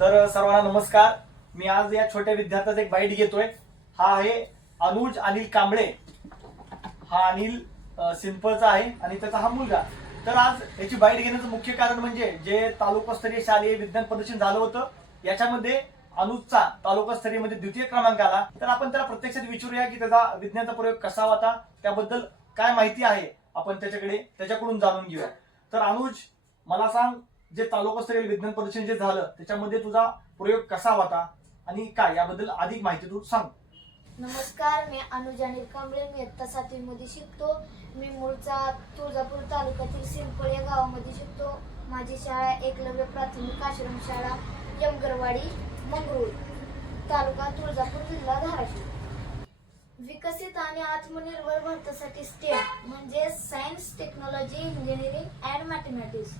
तर सर्वांना नमस्कार. मी आज या छोट्या विद्यार्थ्याचा एक बाईट घेतोय. हा आहे अनुज अनिल कांबळे. हा अनिल सिंपलचा आहे आणि त्याचा हा मुलगा. तर आज याची बाईट घेण्याचं मुख्य कारण म्हणजे जे तालुकास्तरीय शालेय विज्ञान प्रदर्शन झालं होतं याच्यामध्ये अनुजचा तालुकास्तरीयमध्ये द्वितीय क्रमांक आला. तर आपण त्याला प्रत्यक्षात विचारूया की त्याचा विज्ञानाचा प्रयोग कसा होता, त्याबद्दल काय माहिती आहे आपण त्याच्याकडून जाणून घेऊया. तर अनुज, मला सांग, जे तालुकास्तरीय विज्ञान प्रदर्शन जे झालं त्याच्यामध्ये तुझा प्रयोग कसा होता आणि काय, याबद्दल अधिक माहिती तू सांग. नमस्कार, मी अनुज अनिल कांबळे. मी इयत्ता 7वी मध्ये शिकतो. मी मूळचा तुळजापूर तालुक्यातील सिंपळ या गावामध्ये शिकतो. माझी शाळा एकलव्य प्राथमिक आश्रमशाळा यमगरवाडी मंगरूळ, तालुका तुळजापूर, जिल्हा धाराशिव. विकसित आणि आत्मनिर्भर भारतासाठी स्टेम म्हणजे science, technology, engineering and mathematics.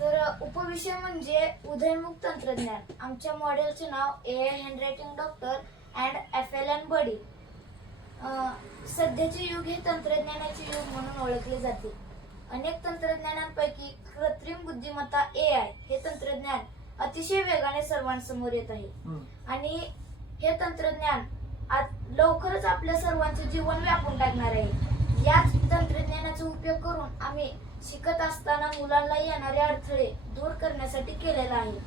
तर उपविषय म्हणजे उदयोन्मुख तंत्रज्ञान. आमच्या मॉडेलचे नाव AI handwriting doctor and FLN बडी. सध्याचे युग हे तंत्रज्ञानाचे युग म्हणून ओळखले जाते. अनेक तंत्रज्ञानांपैकी कृत्रिम बुद्धिमत्ता AI हे तंत्रज्ञान अतिशय वेगाने सर्वांसमोर येत आहे आणि हे तंत्रज्ञान लवकरच आपल्या सर्वांचे जीवन व्यापून टाकणार आहे. याच तंत्रज्ञानाचा उपयोग करून आम्ही शिकत असताना मुलांना येणारे अडथळे दूर करण्यासाठी केलेला आहे.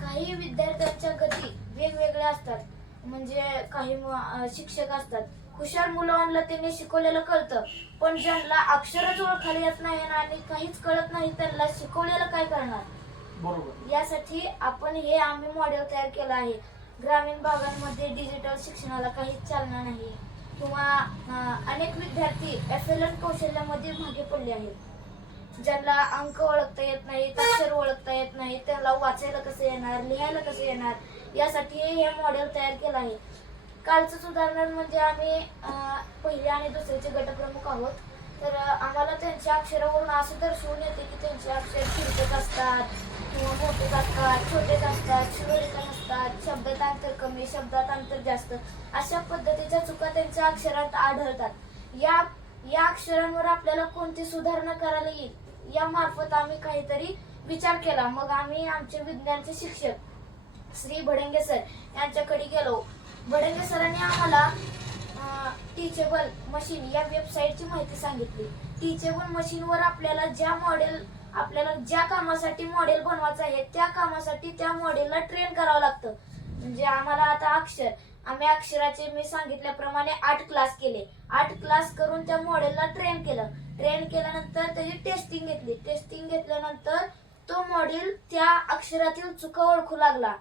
काही विद्यार्थ्यांच्या गती वेगवेगळ्या असतात. म्हणजे काही शिक्षक असतात, हुशार मुलांना त्यांनी शिकवलेलं कळतं, पण ज्यांना अक्षरच ओळखायला येत नाही आणि काहीच कळत नाही त्यांना शिकवलेलं काय करणार. बरोबर. यासाठी आम्ही मॉडेल तयार केलं आहे. ग्रामीण भागांमध्ये डिजिटल शिक्षणाला काहीच चालना नाही किंवा अनेक विद्यार्थी FLN कौशल्यामध्ये मागे पडले आहेत. ज्यांना अंक ओळखता येत नाहीत, अक्षर ओळखता येत नाही, त्याला वाचायला कसं येणार, लिहायला कसं येणार, यासाठी हे मॉडेल तयार केलं आहे. कालचंच उदाहरण म्हणजे आम्ही पहिली आणि दुसरीचे गटप्रमुख आहोत. तर आम्हाला त्यांच्या अक्षरावरून असं दर्शवून येते की त्यांचे अक्षर तिरकट असतात किंवा मोठेच असतात, छोटेच असतात, सुरेखन असतात, शब्दात अंतर कमी, शब्दात अंतर जास्त, अशा पद्धतीच्या चुका त्यांच्या अक्षरात आढळतात. या अक्षरांवर आपल्याला कोणती सुधारणा करायला येईल या मार्फत आम्ही काहीतरी विचार केला. मग आम्ही आमचे विज्ञानचे शिक्षक श्री भडंगे सर यांच्याकडे गेलो. भडंगे सरांनी आम्हाला टीचेबल मशीन या वेबसाईटची माहिती सांगितली. टीचेबल मशीनवर आपल्याला ज्या कामासाठी मॉडेल बनवायचं आहे त्या कामासाठी त्या मॉडेलला ट्रेन करावं लागतं. म्हणजे आम्हाला आता आम्ही अक्षराचे मी सांगितल्याप्रमाणे 8 क्लास केले. 8 क्लास करून त्या मॉडेलला ट्रेन केल्यानंतर त्याची टेस्टिंग घेतली. टेस्टिंग घेतल्यानंतर तो मॉडेल त्या अक्षरातील चुका ओळखू लागला.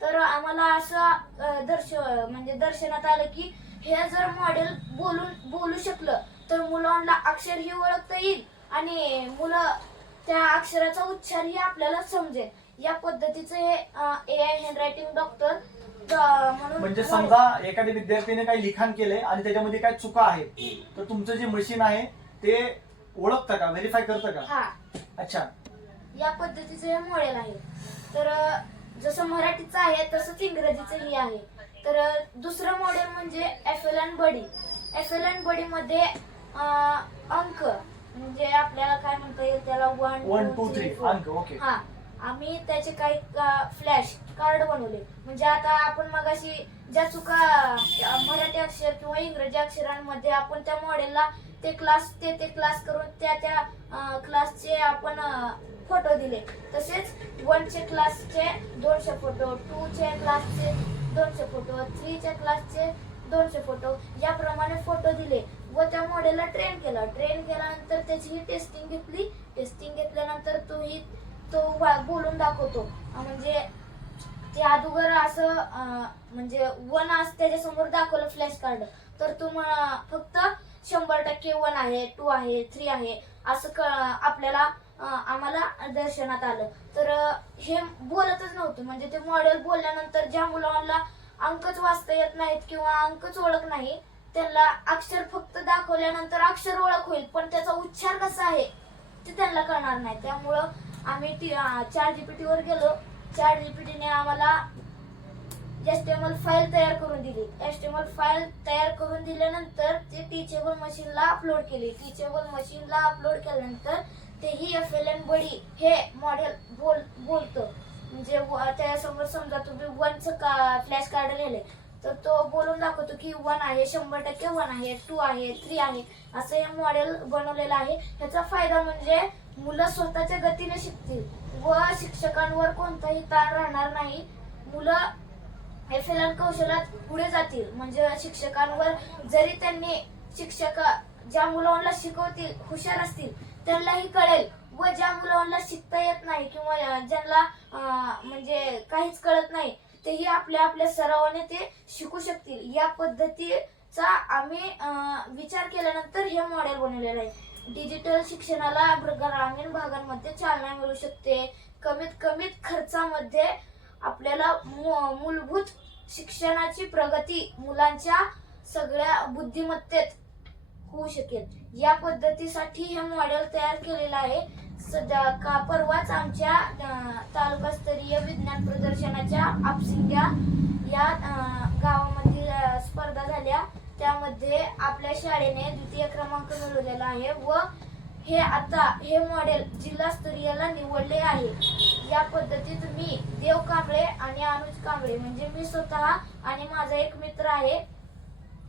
तर आम्हाला असं दर्शनात आलं की हे जर मॉडेल बोलू शकलं तर मुलांना अक्षरही ओळखता येईल आणि मुलं त्या अक्षराचा उच्चारही आपल्याला समजेल. या पद्धतीचं हे AI हँडरायटिंग डॉक्टर म्हणून. म्हणजे समजा एखाद्या विद्यार्थीने काही लिखाण केलंय आणि त्याच्यामध्ये काही चुका आहेत, तर तुमचं जे मशीन आहे ते ओळखतं का, व्हेरीफाय करतं का? हा, अच्छा. या पद्धतीचं हे मॉडेल आहे. तर जसं मराठीचं आहे तसंच इंग्रजीचंही आहे. तर दुसरं मॉडेल म्हणजे FLN बडी. FLN बडी मध्ये अंक म्हणजे आपल्याला काय म्हणता येईल त्याला 1 2 3 अंक. ओके. हा, आम्ही त्याचे काही फ्लॅश कार्ड बनवले. म्हणजे आता आपण मगाशी ज्या चुका मराठी अक्षर किंवा इंग्रजी अक्षरांमध्ये आपण त्या मॉडेलला ते क्लास करून त्या क्लासचे आपण फोटो दिले, तसेच 1 चे क्लासचे 200 फोटो, 2 चे क्लासचे 200 फोटो, 3 च्या क्लासचे 200 फोटो, याप्रमाणे फोटो दिले व त्या मॉडेलला ट्रेन केल्यानंतर त्याची टेस्टिंग घेतली. टेस्टिंग घेतल्यानंतर तो बोलून दाखवतो. म्हणजे ते अगोदर असं म्हणजे 1 आज त्याच्यासमोर दाखवलं फ्लॅश कार्ड, तर तो फक्त 100% 1 आहे, 2 आहे, 3 आहे असं आम्हाला दर्शनात आलं. तर हे बोलतच नव्हतं. म्हणजे ते मॉडेल बोलल्यानंतर ज्या मुलांना अंकच वाचता येत नाहीत किंवा अंकच ओळख नाही त्यांना अक्षर फक्त दाखवल्यानंतर अक्षर ओळख होईल, पण त्याचा उच्चार कसा आहे ते त्यांना कळणार नाही. त्यामुळं आम्ही ChatGPT वर गेलो. ChatGPT ने आम्हाला HTML फाईल तयार करून दिली. HTML फाईल तयार करून दिल्यानंतर ते टीचेबल मशीनला अपलोड केली. टीचेबल मशीनला अपलोड केल्यानंतर तेही FLN बडी हे मॉडेल बोलतं. म्हणजे त्यासमोर समजा तुम्ही 1चं फ्लॅश कार्ड लिहिले तर तो बोलून दाखवतो की 1 आहे, 100% 1 आहे, 2 आहे, 3 आहे, असं हे मॉडेल बनवलेलं आहे. ह्याचा फायदा म्हणजे मुलं स्वतःच्या गतीने शिकतील व शिक्षकांवर कोणताही ताण राहणार नाही. मुलं FLN कौशल्यात पुढे जातील. म्हणजे शिक्षकांवर जरी त्यांनी शिक्षक ज्या मुलांना शिकवतील हुशार असतील त्यांनाही कळेल, व ज्या मुलांना शिकता येत नाही किंवा ज्यांना म्हणजे काहीच कळत नाही तेही आपल्या आपल्या सरावाने ते शिकू शकतील. या पद्धतीचा आम्ही विचार केल्यानंतर हे मॉडेल बनवलेलं आहे. डिजिटल शिक्षणाला ग्रामीण भागांमध्ये चालना मिळू शकते. कमीत खर्चामध्ये आपल्याला मूलभूत शिक्षणाची प्रगती मुलांच्या सगळ्या बुद्धिमत्तेत होऊ शकेल. या पद्धतीसाठी हे मॉडेल तयार केलेलं आहे. सध्या परवाच आमच्या तालुकास्तरीय विज्ञान प्रदर्शनाच्या आपसिंग्या या गावामध्ये स्पर्धा झाल्या. त्यामध्ये आपल्या शाळेने 2य क्रमांक मिळवलेला आहे व हे मॉडेल जिल्हास्तरीयला निवडले आहे. या पद्धतीत मी देव कांबळे आणि अनुज कांबळे म्हणजे मी स्वतः आणि माझा एक मित्र आहे,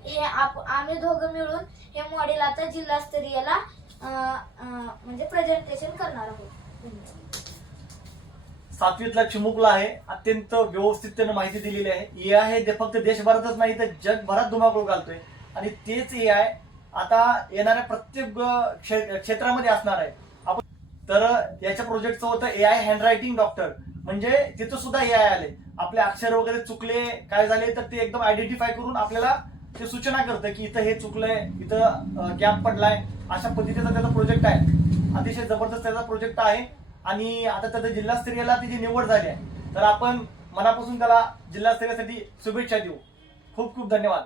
हे आम्ही दोघं मिळून हे मॉडेल आता जिल्हास्तरीयला म्हणजे प्रेझेंटेशन करणार आहोत. 7वीतला चिमुकला आहे. अत्यंत व्यवस्थित त्यानं माहिती दिलेली आहे. AI हे फक्त देशभरातच नाही तर जगभरात धुमाकूळ घालतोय आणि तेच AI आता येणाऱ्या प्रत्येक क्षेत्रामध्ये असणार आहे. आपण तर याच्या प्रोजेक्टचं होतं AI हँडरायटिंग डॉक्टर. म्हणजे तिथं सुद्धा AI आले. आपले अक्षर वगैरे चुकले काय झाले तर ते एकदम आयडेंटिफाय करून आपल्याला ते सूचना करतं की इथं हे चुकलंय, इथं गॅप पडलाय. अशा पद्धतीचा त्याचा प्रोजेक्ट आहे. अतिशय जबरदस्त त्याचा प्रोजेक्ट आहे आणि आता त्याचा जिल्हास्तरीयला त्याची निवड झाली आहे. तर आपण मनापासून त्याला जिल्हास्तरीयसाठी शुभेच्छा देऊ. खूप खूप धन्यवाद.